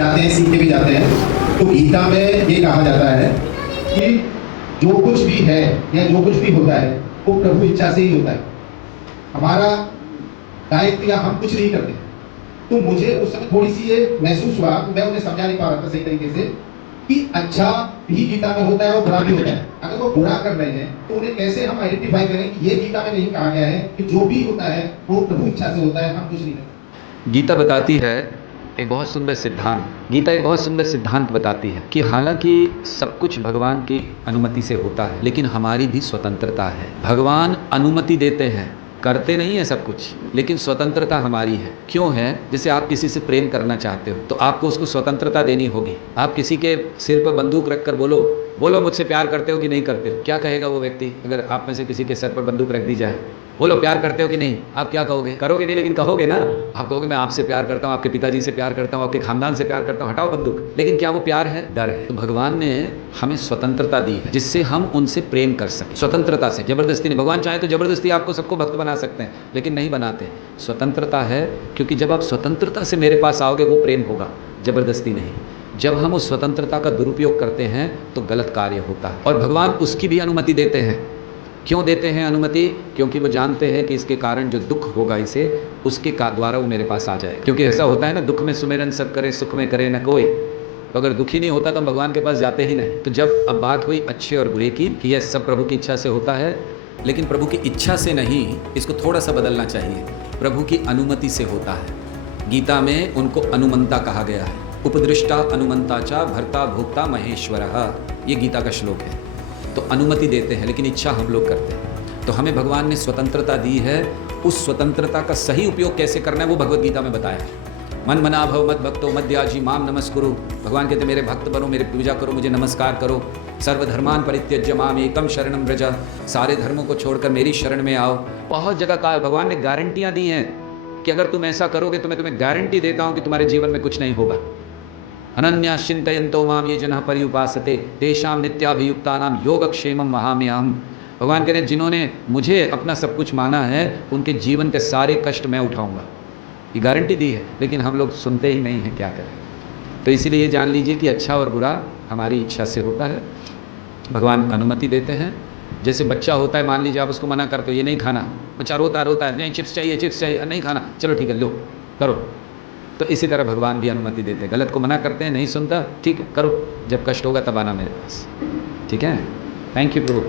जाते हैं, सीख के भी जाते हैं। तो गीता में ये कहा जाता है कि जो कुछ भी है या जो कुछ भी होता है वो प्रभु इच्छा से ही होता है। हमारा दायित्व या हम कुछ नहीं करते। तो मुझे उस समय थोड़ी सी ये महसूस हुआ, मैं उन्हें समझा नहीं पा रहा था सही तरीके से कि अच्छा भी गीता में होता है और बुरा भी होता है। अगर वो बुरा कर रहे हैं तो उन्हें कैसे हम आइडेंटिफाई करें कि ये गीता में नहीं कहा गया है कि जो भी होता है वो प्रभु इच्छा से होता है, हम कुछ नहीं करते। गीता बताती है एक बहुत सुंदर सिद्धांत। गीता एक बहुत सुंदर सिद्धांत बताती है कि हालांकि सब कुछ भगवान की अनुमति से होता है, लेकिन हमारी भी स्वतंत्रता है। भगवान अनुमति देते हैं, करते नहीं है सब कुछ, लेकिन स्वतंत्रता हमारी है। क्यों है? जैसे आप किसी से प्रेम करना चाहते हो तो आपको उसको स्वतंत्रता देनी होगी। आप किसी के सिर पर बंदूक रखकर बोलो बोलो मुझसे प्यार करते हो कि नहीं करते हो, क्या कहेगा वो व्यक्ति? अगर आप में से किसी के सर पर बंदूक रख दी जाए, बोलो प्यार करते हो कि नहीं, आप क्या कहोगे? करोगे नहीं, लेकिन कहोगे ना। आप कहोगे मैं आपसे प्यार करता हूँ, आपके पिताजी से प्यार करता हूँ, आपके खानदान से प्यार करता हूँ, हटाओ बंदूक। लेकिन क्या वो प्यार है? डर है। तो भगवान ने हमें स्वतंत्रता दी है जिससे हम उनसे प्रेम कर सकें। स्वतंत्रता से, जबरदस्ती नहीं। भगवान चाहे तो जबरदस्ती आपको सबको भक्त बना सकते हैं, लेकिन नहीं बनाते। स्वतंत्रता है, क्योंकि जब आप स्वतंत्रता से मेरे पास आओगे वो प्रेम होगा, जबरदस्ती नहीं। जब हम उस स्वतंत्रता का दुरुपयोग करते हैं तो गलत कार्य होता है, और भगवान उसकी भी अनुमति देते हैं। क्यों देते हैं अनुमति? क्योंकि वो जानते हैं कि इसके कारण जो दुख होगा इसे, उसके द्वारा वो मेरे पास आ जाए। क्योंकि ऐसा होता है ना, दुख में सुमेरन सब करे, सुख में करे न कोई। तो अगर दुखी नहीं होता तो हम भगवान के पास जाते ही नहीं। तो जब अब बात हुई अच्छे और बुरे की, कि यह सब प्रभु की इच्छा से होता है, लेकिन प्रभु की इच्छा से नहीं, इसको थोड़ा सा बदलना चाहिए। प्रभु की अनुमति से होता है। गीता में उनको अनुमंता कहा गया है। उपदृष्टा अनुमंता चा भर्ता भोक्ता महेश्वरः, ये गीता का श्लोक है। तो अनुमति देते हैं, लेकिन इच्छा हम लोग करते हैं। तो हमें भगवान ने स्वतंत्रता दी है, उस स्वतंत्रता का सही उपयोग कैसे करना है वो भगवत गीता में बताया है। मन मना भव मद भक्तो मद्याजी माम नमस्कुरु। भगवान कहते मेरे भक्त बनो, मेरे पूजा करो, मुझे नमस्कार करो। सर्वधर्मान परित्यज्य माम एकम शरणम व्रज। सारे धर्मों को छोड़कर मेरी शरण में आओ। बहुत जगह कहा भगवान ने गारंटियां दी हैं कि अगर तुम ऐसा करोगे तो मैं तुम्हें गारंटी देता हूं कि तुम्हारे जीवन में कुछ नहीं होगा। अनन्या चिंतयन्तो माम ये जनः पर्युपासते तेषां नित्याभियुक्तानां योगक्षेमं वहाम्यहम्। भगवान कह रहे हैं जिन्होंने मुझे अपना सब कुछ माना है उनके जीवन के सारे कष्ट मैं उठाऊंगा। ये गारंटी दी है, लेकिन हम लोग सुनते ही नहीं हैं, क्या करें। तो इसीलिए ये जान लीजिए कि अच्छा और बुरा हमारी इच्छा से होता है। भगवान अनुमति देते हैं। जैसे बच्चा होता है, मान लीजिए आप उसको मना करते हो ये नहीं खाना, बच्चा रोता है नहीं चिप्स चाहिए नहीं खाना, चलो ठीक है लो करो। तो इसी तरह भगवान भी अनुमति देते हैं। गलत को मना करते हैं, नहीं सुनता, ठीक है करो, जब कष्ट होगा तब आना मेरे पास। ठीक है, थैंक यू प्रभु।